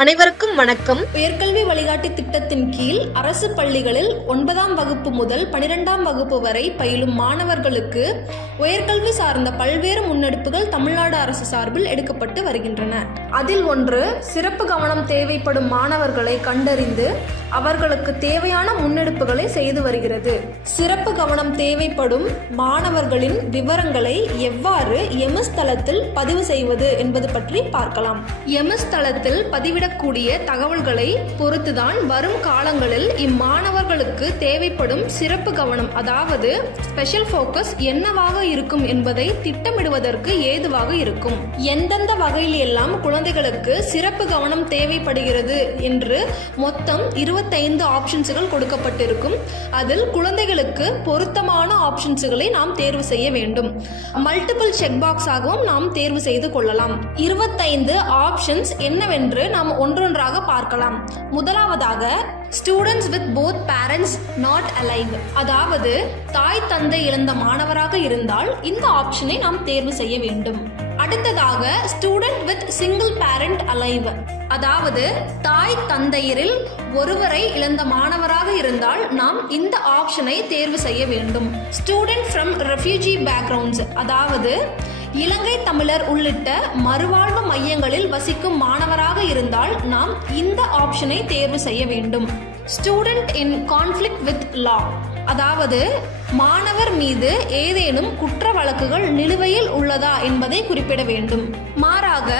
அனைவருக்கும் வணக்கம். உயர்கல்வி வழிகாட்டி திட்டத்தின் கீழ் அரசு பள்ளிகளில் 9ஆம் வகுப்பு முதல் 12ஆம் வகுப்பு வரை பயிலும் மாணவர்களுக்கு உயர்கல்வி சார்ந்த பல்வேறு முன்னெடுப்புகள் தமிழ்நாடு அரசு சார்பில் எடுக்கப்பட்டு வருகின்றன. அதில் ஒன்று, சிறப்பு கவனம் தேவைப்படும் மாணவர்களை கண்டறிந்து அவர்களுக்கு தேவையான முன்னெடுப்புகளை செய்து வருகிறது. சிறப்பு கவனம் தேவைப்படும் மாணவர்களின் விவரங்களை எவ்வாறு எம்எஸ் தளத்தில் பதிவு செய்வது என்பது பற்றி பார்க்கலாம். எம்எஸ் தளத்தில் பதிவிடக்கூடிய தகவல்களை பொறுத்துதான் வரும் காலங்களில் இம்மாணவர்களுக்கு தேவைப்படும் சிறப்பு கவனம், அதாவது ஸ்பெஷல் ஃபோக்கஸ் என்னவாக இருக்கும் என்பதை திட்டமிடுவதற்கு ஏதுவாக இருக்கும். எந்தெந்த வகையில் எல்லாம் குழந்தைகளுக்கு சிறப்பு கவனம் தேவைப்படுகிறது என்று மொத்தம் 25 ஆப்ஷன்ஸ்கள் கொடுக்கப்பட்டிருக்கும். அதில் குழந்தைகளுக்கு பொருத்தமான ஆப்ஷன்ஸ்களை நாம் தேர்வு செய்ய வேண்டும். மல்டிபிள் செக் பாக்ஸ் ஆகவும் நாம் தேர்வு செய்து கொள்ளலாம். 25 ஆப்ஷன்ஸ் என்னவென்று நாம் ஒன்றொன்றாக பார்க்கலாம். முதலாவதாக, students with both parents not alive, அதாவது தாய் தந்தை இழந்த மாணவராக இருந்தால் இந்த ஆப்ஷனை நாம் தேர்வு செய்ய வேண்டும். அடுத்ததாக, student with single parent alive, அதாவது தாய் தந்தையரில் ஒருவரை இழந்த மாணவராக இருந்தால் நாம் இந்த ஆப்ஷனை தேர்வு செய்ய வேண்டும். ஸ்டூடெண்ட் ஃப்ரம் ரெஃப்யூஜி பேக்ரவுண்ட்ஸ், அதாவது இலங்கை தமிழர் உள்ளிட்ட மறுவாழ்வு மையங்களில் வசிக்கும் மாணவராக இருந்தால் நாம் இந்த ஆப்ஷனை தேர்வு செய்ய வேண்டும். ஸ்டூடெண்ட் இன் கான்ஃப்ளிக்ட் வித் லா, அதாவது மாணவர் மீது ஏதேனும் குற்ற வழக்குகள் நிலுவையில் உள்ளதா என்பதை குறிப்பிட வேண்டும். மாறாக,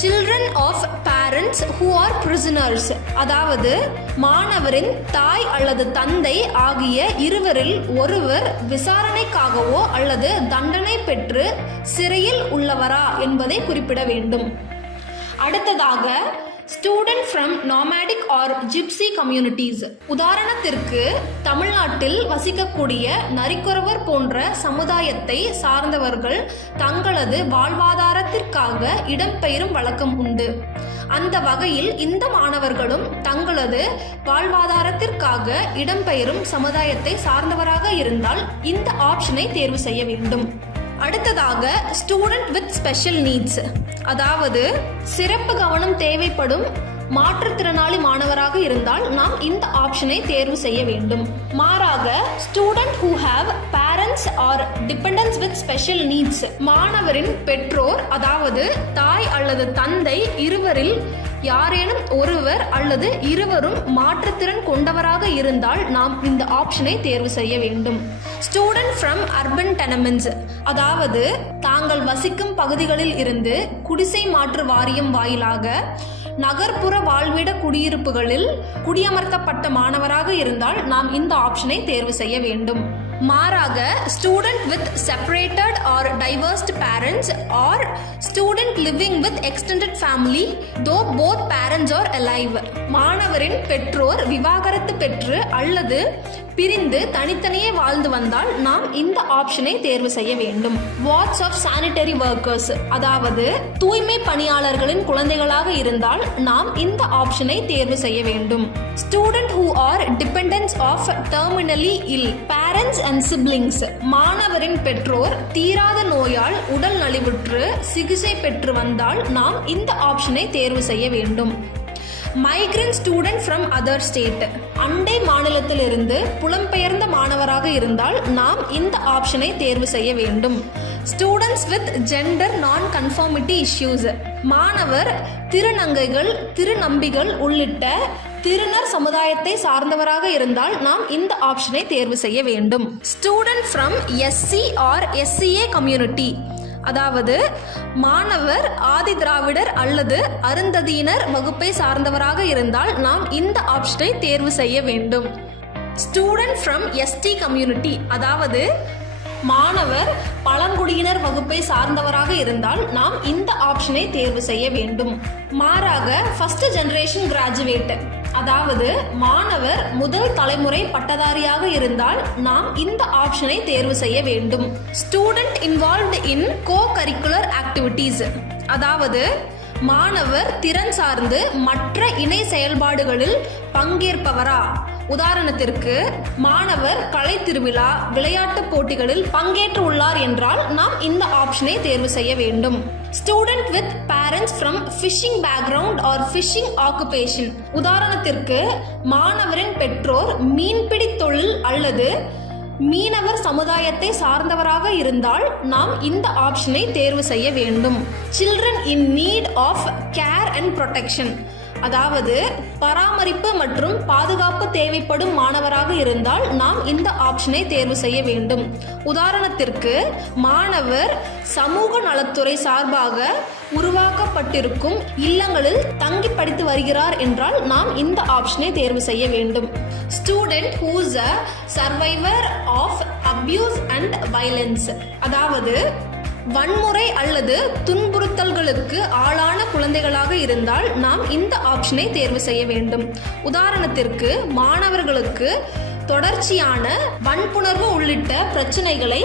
children of parents who are prisoners, அதாவது மாணவரின் தாய் அல்லது தந்தை ஆகிய இருவரில் ஒருவர் விசாரணைக்காகவோ அல்லது தண்டனை பெற்று சிறையில் உள்ளவரா என்பதை குறிப்பிட வேண்டும். அடுத்ததாக, student from nomadic or gypsy communities, உதாரணத்திற்கு தமிழ்நாட்டில் வசிக்கக்கூடிய நரிக்குறவர் போன்ற சமுதாயத்தை சார்ந்தவர்கள் தங்களது வாழ்வாதாரத்திற்காக இடம்பெயரும் வழக்கம் உண்டு. அந்த வகையில் இந்த மாணவர்களும் தங்களது வாழ்வாதாரத்திற்காக இடம்பெயரும் சமுதாயத்தை சார்ந்தவராக இருந்தால் இந்த ஆப்ஷனை தேர்வு செய்ய வேண்டும். அடுத்ததாக, ஸ்டூடெண்ட் வித் ஸ்பெஷல் நீட்ஸ், அதாவது சிறப்பு கவனம் தேவைப்படும் மாற்றுத்திறனாளி மாணவராக இருந்தால் நாம் இந்த ஆப்ஷனை தேர்வு செய்ய வேண்டும். மாறாக, student who have parents or dependents with special needs, மாணவரின் பெற்றோர், அதாவது தாய் அல்லது தந்தை இருவரில் யாரேனும் ஒருவர் அல்லது இருவரும் மாற்றுத்திறன் கொண்டவராக இருந்தால் நாம் இந்த ஆப்ஷனை தேர்வு செய்ய வேண்டும். ஸ்டூடெண்ட் ஃப்ரம் அர்பன் டெனமெண்ட்ஸ், அதாவது தாங்கள் வசிக்கும் பகுதிகளில் இருந்து குடிசை மாற்று வாரியம் வாயிலாக நகர்ப்புற வாழ்விட குடியிருப்புகளில் குடியமர்த்தப்பட்ட மாணவராக இருந்தால் நாம் இந்த ஆப்ஷனை தேர்வு செய்ய வேண்டும். மாறாக, student with separated or divorced parents or student living with extended family though both parents are alive, மாணவரின் பெற்றோர் விவாகரத்து பெற்று அல்லது பிரிந்து தனித்தனியே வாழ்ந்து வந்தால் நாம் இந்த ஆப்ஷனை தேர்வு செய்ய வேண்டும். வார்ட்ஸ் ஆஃப் சானிட்டரி ஒர்க்கர்ஸ், அதாவது தூய்மை பணியாளர்களின் குழந்தைகளாக இருந்தால் நாம் இந்த ஆப்ஷனை தேர்வு செய்ய வேண்டும். Student who are dependents of terminally ill parents and siblings, மாணவரின் பெற்றோர் தீராத நோயால் உடல் நலிவுற்று சிகிச்சை பெற்று வந்தால் நாம் இந்த ஆப்ஷனை தேர்வு செய்ய வேண்டும். Migrant student from other state, அண்டை மாநிலத்திலிருந்து புலம்பெயர்ந்த மாணவராக இருந்தால் நாம் இந்த ஆப்ஷனை தேர்வு செய்ய வேண்டும். ஸ்டூடெண்ட்ஸ் வித் ஜெண்டர் நான் கன்ஃபார்மிட்டி இஷ்யூஸ், மாணவர் திருநங்கைகள் திருநம்பிகள் உள்ளிட்ட திருநர் சமுதாயத்தை சார்ந்தவராக இருந்தால் நாம் இந்த ஆப்ஷனை தேர்வு செய்ய வேண்டும். Student from SC or SCA community, அதாவது மாணவர் ஆதி திராவிடர் அல்லது அருந்ததியினர் வகுப்பை சார்ந்தவராக இருந்தால் நாம் இந்த ஆப்ஷனை தேர்வு செய்ய வேண்டும். ஸ்டூடெண்ட் ஃப்ரம் எஸ்டி கம்யூனிட்டி, அதாவது மாணவர் பழங்குடியினர் வகுப்பை சார்ந்தவராக இருந்தால் நாம் இந்த ஆப்ஷனை தேர்வு செய்ய வேண்டும். மாறாக, ஃபர்ஸ்ட் ஜெனரேஷன் கிராஜுவேட், அதாவது மாணவர் முதல் தலைமுறை பட்டதாரியாக இருந்தால் நாம் இந்த ஆப்ஷனை தேர்வு செய்ய வேண்டும். ஸ்டூடெண்ட் இன்வால்வ்ட் இன் கோ கரிக்குலர் ஆக்டிவிட்டீஸ், அதாவது மாணவர் திறன் சார்ந்து மற்ற இணை செயல்பாடுகளில் பங்கேற்பவரா, உதாரணத்திற்கு மாணவர் கலை திருவிழா விளையாட்டு போட்டிகளில் பங்கேற்று உள்ளார் என்றால் நாம் இந்த ஆப்ஷனை தேர்வு செய்ய வேண்டும். Student with parents from fishing background or fishing occupation. உதாரணத்திற்கு மாணவரின் பெற்றோர் மீன்பிடி தொழில் அல்லது மீனவர் சமுதாயத்தை சார்ந்தவராக இருந்தால் நாம் இந்த ஆப்ஷனை தேர்வு செய்ய வேண்டும். Children in need of care and protection, அதாவது பராமரிப்பு மற்றும் பாதுகாப்பு தேவைப்படும் மாணவராக இருந்தால் நாம் இந்த ஆப்ஷனை தேர்வு செய்ய வேண்டும். உதாரணத்திற்கு மாணவர் சமூக நலத்துறை சார்பாக உருவாக்கப்பட்டிருக்கும் இல்லங்களில் தங்கி படித்து வருகிறார் என்றால் நாம் இந்த ஆப்ஷனை தேர்வு செய்ய வேண்டும். Student who is a survivor of abuse and violence, அதாவது வன்முறை அல்லது துன்புறுத்தல்களுக்கு ஆளான குழந்தைகளாக இருந்தால் நாம் இந்த ஆப்ஷனை தேர்வு செய்ய வேண்டும். உதாரணத்திற்கு மாணவர்களுக்கு தொடர்ச்சியான வன்புணர்வு உள்ளிட்ட பிரச்சனைகளை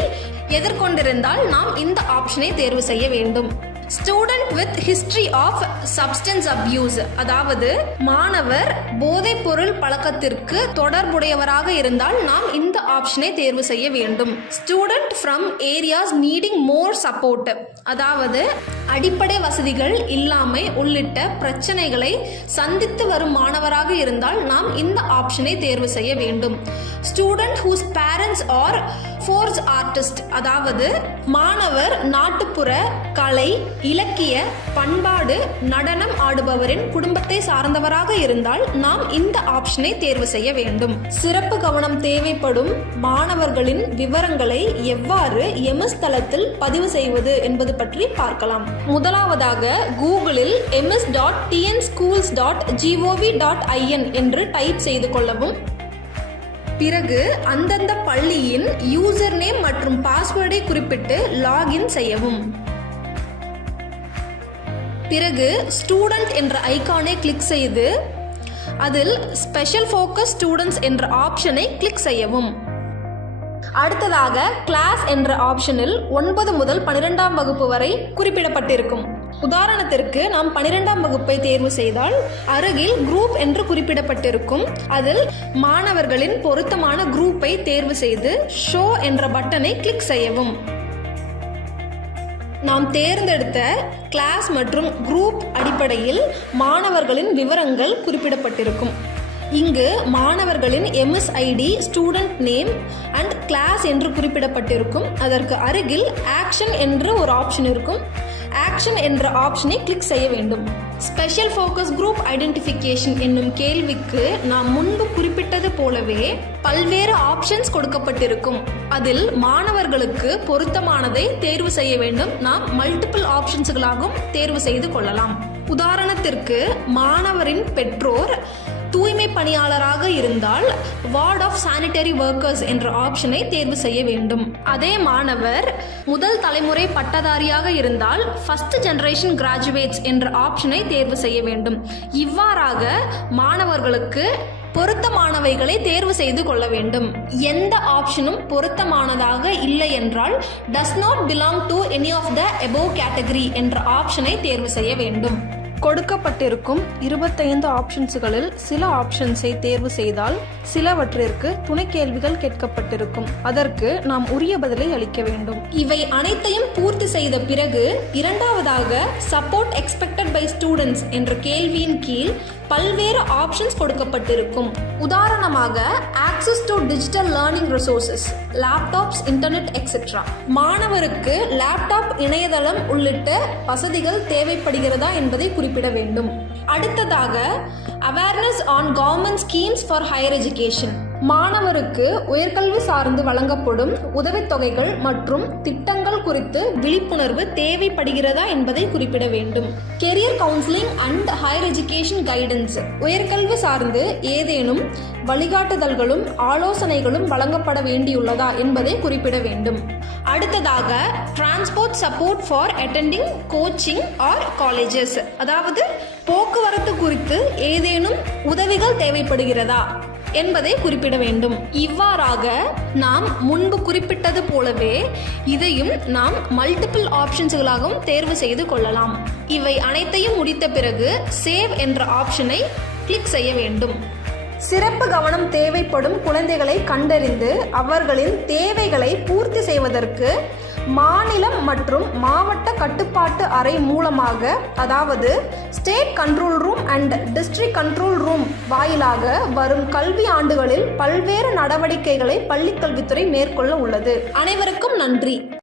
எதிர்கொண்டிருந்தால் நாம் இந்த ஆப்ஷனை தேர்வு செய்ய வேண்டும். Student with history of substance abuse, அதாவது மாணவர் போதைப் பொருள் பழக்கத்திற்கு தொடர்புடையவராக இருந்தால் நாம் இந்த ஆப்ஷனை தேர்வு செய்ய வேண்டும். Student from areas needing more support, அதாவது அடிப்படை வசதிகள் இல்லாமை உள்ளிட்ட பிரச்சனைகளை சந்தித்து வரும் மாணவராக இருந்தால் நாம் இந்த ஆப்ஷனை தேர்வு செய்ய வேண்டும். Student whose parents are force artist, அதாவது மாணவர் நாட்டுப்புற கலை, இலக்கிய, பண்பாடு, நடனம் ஆடுபவரின் குடும்பத்தை சார்ந்தவராக இருந்தால் நாம் இந்த ஆப்ஷனை தேர்வு செய்ய வேண்டும். சிறப்பு கவனம் தேவைப்படும் மாணவர்களின் விவரங்களை எவ்வாறு எம்எஸ் தளத்தில் பதிவு செய்வது என்பது பற்றி பார்க்கலாம். முதலாவதாக கூகுளில் ms.tnschools.gov.in என்று டைப் செய்து கொள்ளவும். பிறகு அந்தந்த பள்ளியின் யூசர் நேம் மற்றும் பாஸ்வேர்டை குறிப்பிட்டு லாகின் செய்யவும். பிறகு ஸ்டூடெண்ட் என்ற ஐகானை கிளிக் செய்து அதில் ஸ்பெஷல் ஃபோக்கஸ் ஸ்டூடெண்ட்ஸ் என்ற ஆப்ஷனை கிளிக் செய்யவும். அடுத்ததாக கிளாஸ் என்ற ஆப்ஷனில் 9 முதல் 12ஆம் வகுப்பு வரை குறிப்பிடப்பட்டிருக்கும். உதாரணத்திற்கு நாம் 12ஆம் வகுப்பை தேர்வு செய்தால் அருகில் குரூப் என்று குறிப்பிடப்பட்டிருக்கும். அதில் மாணவர்களின் பொருத்தமான குரூப்பை தேர்வு செய்து ஷோ என்ற பட்டனை கிளிக் செய்யவும். நாம் தேர்ந்தெடுத்த கிளாஸ் மற்றும் குரூப் அடிப்படையில் மாணவர்களின் விவரங்கள் குறிப்பிடப்பட்டிருக்கும். இங்கு மாணவர்களின் MSID, student name and class என்று குறிப்பிடப்பட்டிருக்கும். அதற்கு அருகில் ஆக்ஷன் என்று ஒரு ஆப்ஷன் இருக்கும். ஆக்ஷன் என்ற ஆப்ஷனை கிளிக் செய்ய வேண்டும். ஸ்பெஷல் ஃபோக்கஸ் குரூப் ஐடென்டிஃபிகேஷன் என்னும் கேள்விக்கு நாம் முன்பு குறிப்பிட்டது போலவே பல்வேறு ஆப்ஷன்ஸ் கொடுக்கப்பட்டிருக்கும். அதில் மாணவர்களுக்கு பொருத்தமானதை தேர்வு செய்ய வேண்டும். நாம் மல்டிபிள் ஆப்ஷன்ஸ்களாகவும் தேர்வு செய்து கொள்ளலாம். உதாரணத்திற்கு மாணவரின் பெற்றோர் தூய்மை பணியாளராக இருந்தால் வார்ட் ஆஃப் சானிட்டரி ஒர்க்கர்ஸ் என்ற ஆப்ஷனை தேர்வு செய்ய வேண்டும். அதே மாணவர் முதல் தலைமுறை பட்டதாரியாக இருந்தால் ஃபர்ஸ்ட் ஜெனரேஷன் கிராஜுவேட்ஸ் என்ற ஆப்ஷனை தேர்வு செய்ய வேண்டும். இவ்வாறாக மாணவர்களுக்கு பொருத்தமானவைகளை தேர்வு செய்து கொள்ள வேண்டும். எந்த ஆப்ஷனும் பொருத்தமானதாக இல்லை என்றால் does not belong to any of the above category என்ற ஆப்ஷனை தேர்வு செய்ய வேண்டும். கொடுக்கப்பட்டிருக்கும் 25 ஆப்ஷன்ஸ்களில் சில ஆப்ஷன்ஸை தேர்வு செய்தால் சிலவற்றிற்கு துணை கேள்விகள் கேட்கப்பட்டிருக்கும். அதற்கு நாம் உரிய பதிலை அளிக்க வேண்டும். இவை அனைத்தையும் பூர்த்தி செய்த பிறகு இரண்டாவதாக சப்போர்ட் எக்ஸ்பெக்டட் பை ஸ்டூடெண்ட்ஸ் என்ற கேள்வியின் கீழ் பல்வேறு ஆப்ஷன்ஸ் கொடுக்கப்பட்டிருக்கும். உதாரணமாக access to digital learning resources, laptops, internet etcetera. மாணவருக்கு லேப்டாப், இணையதளம் உள்ளிட்ட வசதிகள் தேவைப்படுகிறதா என்பதை குறிப்பிட வேண்டும். அடுத்ததாக awareness on government schemes for higher education. மாணவருக்கு உயர்கல்வி சார்ந்து வழங்கப்படும் உதவித்தொகைகள் மற்றும் திட்டங்கள் குறித்து விழிப்புணர்வு தேவைப்படுகிறதா என்பதை குறிப்பிட வேண்டும். Career counselling and higher education guidance. உயர்கல்வி சார்ந்து ஏதேனும் வழிகாட்டுதல்களும் ஆலோசனைகளும் வழங்கப்பட வேண்டியுள்ளதா என்பதை குறிப்பிட வேண்டும். அடுத்ததாக transport support for attending coaching or colleges, அதாவது போக்குவரத்து குறித்து ஏதேனும் உதவிகள் தேவைப்படுகிறதா என்பதை குறிப்பிட வேண்டும். இவ்வாறாக நாம் முன்பு குறிப்பிட்டது போலவே இதையும் நாம் மல்டிபிள் ஆப்ஷன்ஸ்களாகவும் தேர்வு செய்து கொள்ளலாம். இவை அனைத்தையும் முடித்த பிறகு சேவ் என்ற ஆப்ஷனை கிளிக் செய்ய வேண்டும். சிறப்பு கவனம் தேவைப்படும் குழந்தைகளை கண்டறிந்து அவர்களின் தேவைகளை பூர்த்தி செய்வதற்கு மாநிலம் மற்றும் மாவட்ட கட்டுப்பாட்டு அறை மூலமாக, அதாவது state control room and district control room வாயிலாக வரும் கல்வி ஆண்டுகளில் பல்வேறு நடவடிக்கைகளை பள்ளிக்கல்வித்துறை மேற்கொள்ள உள்ளது. அனைவருக்கும் நன்றி.